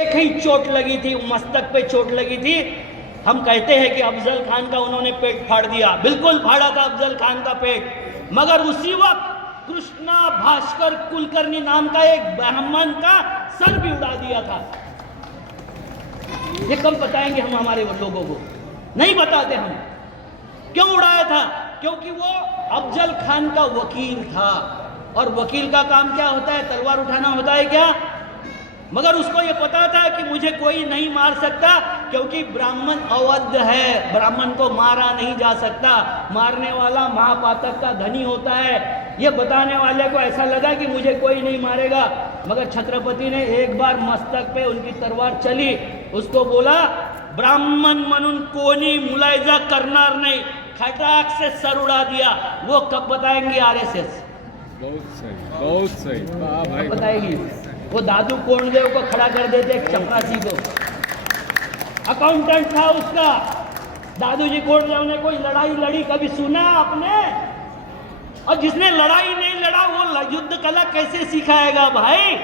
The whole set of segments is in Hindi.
एक ही चोट लगी थी, मस्तक पे चोट लगी थी। हम कहते हैं कि अफजल खान का उन्होंने पेट फाड़ दिया, बिल्कुल फाड़ा था अफजल खान का पेट, मगर उसी वक्त कृष्णा भास्कर कुलकर्णी नाम का एक ब्राह्मण का सर भी उड़ा दिया था। ये कब बताएंगे हम हमारे लोगों को? नहीं बताते हम। क्यों उड़ाया था? क्योंकि वो अफजल खान का वकील था, और वकील का काम क्या होता है? तलवार उठाना होता है क्या? मगर उसको ये पता था कि मुझे कोई नहीं मार सकता, क्योंकि ब्राह्मण अवध है, ब्राह्मण को मारा नहीं जा सकता, मारने वाला महापातक का धनी होता है। ये बताने वाले को ऐसा लगा कि मुझे कोई नहीं मारेगा, मगर छत्रपति ने एक बार मस्तक पे उनकी तलवार चली, उसको बोला ब्राह्मण म्हणून कोणी मुलायजा करणार नहीं, खटाक से सर उड़ा दिया। वो कब बताएंगे आरएसएस? बहुत सही भाई बताएगी। वो दादू कोंडदेव को खड़ा कर देते, चपरासी को, अकाउंटेंट था उसका। दादू जी कोंडदेव ने कोई लड़ाई लड़ी कभी सुना आपने? और जिसने लड़ाई नहीं लड़ा वो युद्ध कला कैसे सिखाएगा भाई?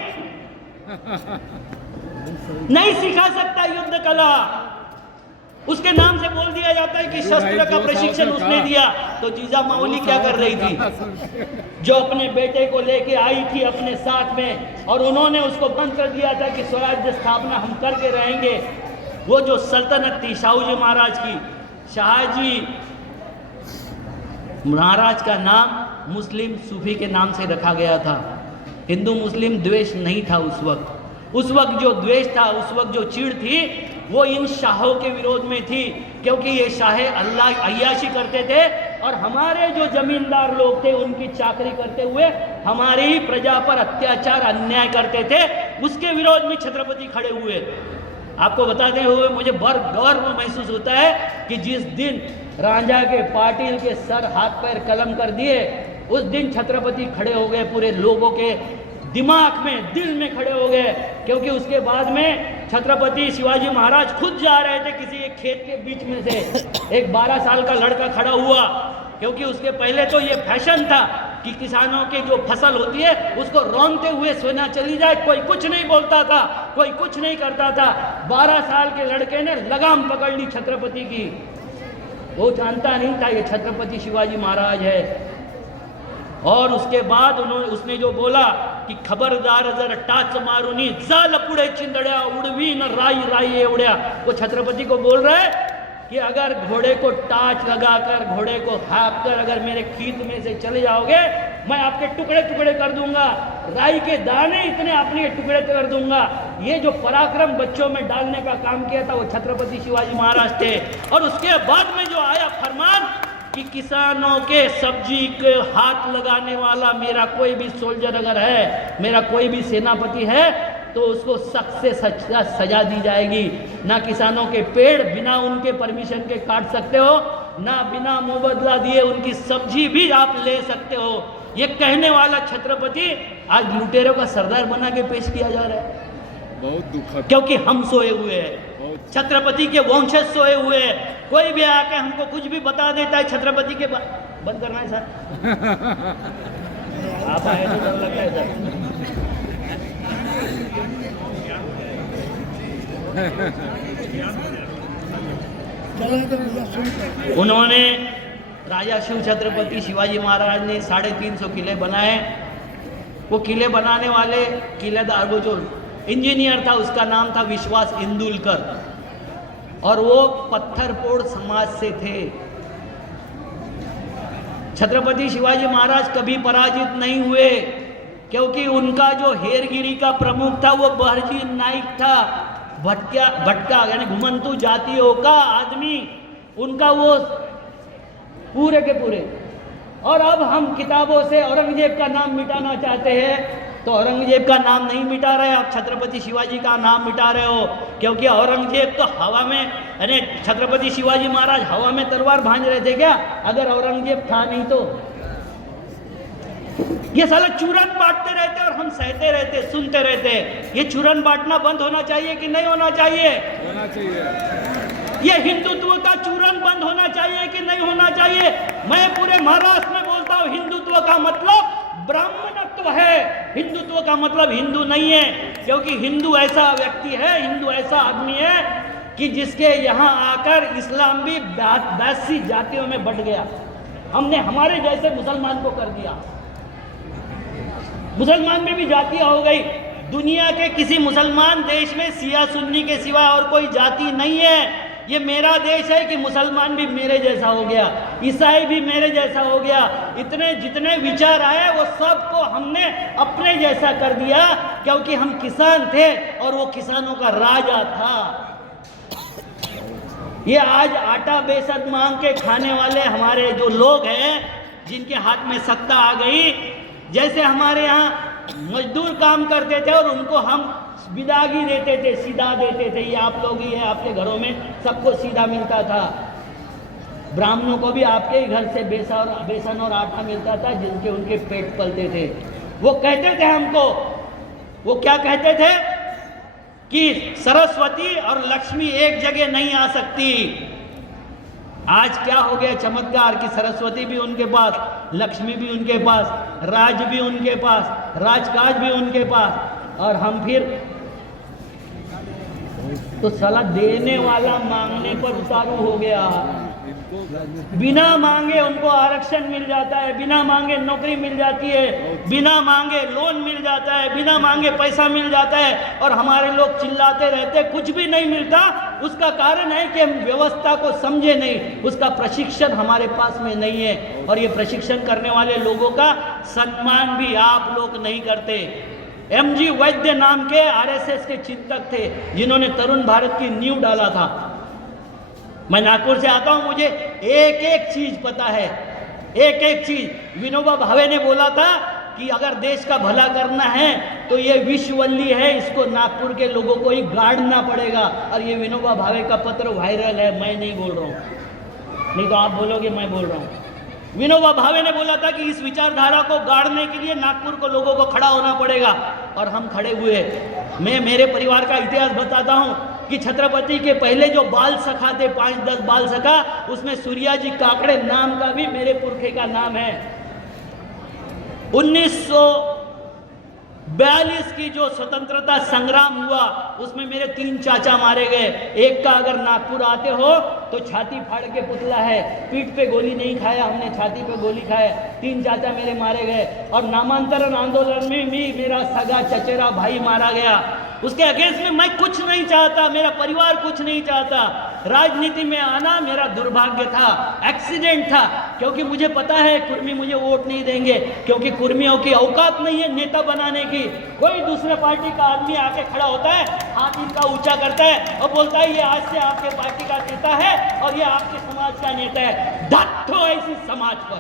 नहीं सिखा सकता युद्ध कला। उसके नाम से बोल दिया जाता है कि शस्त्र का प्रशिक्षण उसने दिया। तो जीजा माओली क्या कर रही थी? जो अपने बेटे को लेके आई थी अपने साथ में, और उन्होंने उसको बंद कर दिया था कि स्वराज्य स्थापना हम करके रहेंगे। वो जो सल्तनत थी शाहूजी महाराज की, शाहजी महाराज का नाम मुस्लिम सूफी के नाम से रखा गया था। हिंदू मुस्लिम द्वेष नहीं था उस वक्त। उस वक्त जो द्वेष था, उस वक्त जो चिढ़ थी, वो इन शाहों के विरोध में थी, क्योंकि ये शाहे अल्लाह अय्याशी करते थे, और हमारे जो जमींदार लोग थे उनकी चाकरी करते हुए हमारी ही प्रजा पर अत्याचार अन्याय करते थे। उसके विरोध में छत्रपति खड़े हुए। आपको बताते हुए मुझे गर्व महसूस होता है कि जिस दिन रांझा के पाटिल के सर हाथ पैर कलम कर दिए, उस दिन छत्रपति खड़े हो गए, पूरे लोगों के दिमाग में, दिल में खड़े हो गए। क्योंकि उसके बाद में छत्रपति शिवाजी महाराज खुद जा रहे थे किसी एक खेत के बीच में से, एक 12 साल का लड़का खड़ा हुआ, क्योंकि उसके पहले तो ये फैशन था कि किसानों की जो फसल होती है उसको रौंदते हुए सोना चली जाए, कोई कुछ नहीं बोलता था, कोई कुछ नहीं करता था। 12 साल के लड़के ने लगाम पकड़ ली छत्रपति की। वो जानता नहीं था ये छत्रपति शिवाजी महाराज है। और उसके बाद उसने जो बोला कि खबरदार जर टाच मारूनी जाल पुढे चिंदड्या उड़वी न राई राई एवढ्या, वो छत्रपति को बोल रहा है कि अगर घोड़े को टाच लगाकर, घोड़े को हाँक कर अगर मेरे खेत में से चले जाओगे, मैं आपके टुकड़े टुकड़े कर दूंगा, राई के दाने इतने अपने टुकड़े कर दूंगा। ये जो पराक्रम बच्चों में डालने का काम किया था वो छत्रपति शिवाजी महाराज थे। और उसके बाद में जो आया फरमान कि किसानों के सब्जी के हाथ लगाने वाला मेरा कोई भी सोल्जर अगर है, मेरा कोई भी सेनापति है, तो उसको सख्त से सजा दी जाएगी। ना किसानों के पेड़ बिना उनके परमिशन के काट सकते हो, ना बिना मुबदला दिए उनकी सब्जी भी आप ले सकते हो। ये कहने वाला छत्रपति आज लुटेरों का सरदार बना के पेश किया जा रहा है। बहुत दुखद, क्योंकि हम सोए हुए हैं, छत्रपति के वंशज सोए हुए हैं। कोई भी आके हमको कुछ भी बता देता है छत्रपति के बंद करना है सर। आप आए तो डर लगता है सर। उन्होंने राजा शिव छत्रपति शिवाजी महाराज ने 350 किले बनाए। वो किले बनाने वाले किलेदार, वो जो इंजीनियर था उसका नाम था विश्वास इंदुलकर, और वो पत्थरपोड़ समाज से थे। छत्रपति शिवाजी महाराज कभी पराजित नहीं हुए, क्योंकि उनका जो हेरगिरी का प्रमुख था वो बहरजी नाइक था, भटका यानी घुमंतु जातियों का आदमी, उनका वो पूरे के पूरे। और अब हम किताबों से औरंगजेब का नाम मिटाना चाहते हैं, तो औरंगजेब का नाम नहीं मिटा रहे, आप छत्रपति शिवाजी का नाम मिटा रहे हो। क्योंकि औरंगजेब तो हवा में, यानी छत्रपति शिवाजी महाराज हवा में तलवार भांज रहे थे क्या? अगर औरंगजेब था नहीं तो ये साले चूरन बांटते रहते और हम सहते रहते, सुनते रहते। ये चूरन बांटना बंद होना चाहिए कि नहीं होना चाहिए? होना चाहिए। ये हिंदुत्व का चूरन बंद होना चाहिए कि नहीं होना चाहिए? मैं पूरे महाराष्ट्र में बोलता हूँ, हिंदुत्व का मतलब ब्राह्मणत्व है, हिंदुत्व का मतलब हिंदू नहीं है। क्योंकि हिंदू ऐसा व्यक्ति है, हिंदू ऐसा आदमी है कि जिसके यहाँ आकर इस्लाम भी 82 जातियों में बंट गया। हमने हमारे जैसे मुसलमान को कर दिया, मुसलमान में भी जातियां हो गई। दुनिया के किसी मुसलमान देश में सिया सुन्नी के सिवा और कोई जाति नहीं है। ये मेरा देश है कि मुसलमान भी मेरे जैसा हो गया, ईसाई भी मेरे जैसा हो गया। इतने जितने विचार आए वो सबको हमने अपने जैसा कर दिया, क्योंकि हम किसान थे और वो किसानों का राजा था। ये आज आटा बेसन मांग के खाने वाले हमारे जो लोग हैं, जिनके हाथ में सत्ता आ गई, जैसे हमारे यहाँ मजदूर काम करते थे और उनको हम विदागी देते थे, सीधा देते थे, ये आप लोग ही है, आपके घरों में सबको सीधा मिलता था। ब्राह्मणों को भी आपके ही घर से बेसन और आटा मिलता था, जिनके उनके पेट पलते थे। वो कहते थे हमको, वो क्या कहते थे कि सरस्वती और लक्ष्मी एक जगह नहीं आ सकती। आज क्या हो गया चमत्कार कि सरस्वती भी उनके पास, लक्ष्मी भी उनके पास, राज भी उनके पास, राजकाज भी उनके पास, और हम फिर तो साला देने वाला मांगने पर उतारू हो गया। बिना मांगे उनको आरक्षण मिल जाता है, बिना मांगे नौकरी मिल जाती है, बिना मांगे लोन मिल जाता है, बिना मांगे पैसा मिल जाता है, और हमारे लोग चिल्लाते रहते कुछ भी नहीं मिलता। उसका कारण है कि हम व्यवस्था को समझे नहीं, उसका प्रशिक्षण हमारे पास में नहीं है, और ये प्रशिक्षण करने वाले लोगों का सम्मान भी आप लोग नहीं करते। MG वैद्य नाम के RSS के चिंतक थे, जिन्होंने तरुण भारत की नींव डाला था। मैं नागपुर से आता हूं, मुझे एक एक चीज पता है, एक एक चीज। विनोबा भावे ने बोला था कि अगर देश का भला करना है तो ये विश्ववल्ली है, इसको नागपुर के लोगों को ही गाड़ना पड़ेगा। और ये विनोबा भावे का पत्र वायरल है, मैं नहीं बोल रहा हूं, नहीं तो आप बोलोगे मैं बोल रहा हूं। विनोबा भावे ने बोला था कि इस विचारधारा को गाड़ने के लिए नागपुर को लोगों को खड़ा होना पड़ेगा, और हम खड़े हुए। मैं मेरे परिवार का इतिहास बताता हूं कि छत्रपति के पहले जो बाल सखा थे, 5-10 बाल सखा, उसमें सूर्याजी काकड़े नाम का भी मेरे पुरखे का नाम है। 1942 की जो स्वतंत्रता संग्राम हुआ, उसमें मेरे 3 चाचा मारे गए। एक का अगर नागपुर आते हो तो छाती फाड़ के पुतला है, पीठ पे गोली नहीं खाया हमने, छाती पे गोली खाया। 3 चाचा मेरे मारे गए, और नामांतरण आंदोलन में भी मेरा सगा चचेरा भाई मारा गया। उसके अगेंस्ट में मैं कुछ नहीं चाहता, मेरा परिवार कुछ नहीं चाहता। राजनीति में आना मेरा दुर्भाग्य था, एक्सीडेंट था, क्योंकि मुझे पता है कुर्मी मुझे वोट नहीं देंगे, क्योंकि कुर्मियों की औकात नहीं है नेता बनाने की। कोई दूसरे पार्टी का आदमी आके खड़ा होता है, हाथ इनका ऊंचा करता है और बोलता है ये आज से आपके पार्टी का नेता है और ये आपके समाज का नेता है। धत्तो ऐसी समाज पर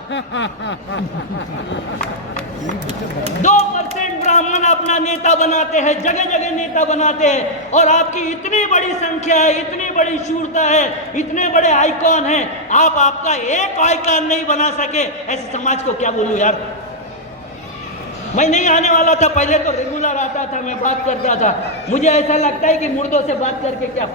2% ब्राह्मण अपना नेता बनाते हैं, जगह जगह नेता बनाते हैं, और आपकी इतनी बड़ी संख्या है, इतनी बड़ी शूरता है, इतने बड़े आइकॉन हैं, आप आपका एक आइकॉन नहीं बना सके। ऐसे समाज को क्या बोलूं यार। मैं नहीं आने वाला था, पहले तो रेगुलर आता था, मैं बात करता था। मुझे ऐसा लगता है कि मुर्दों से बात करके क्या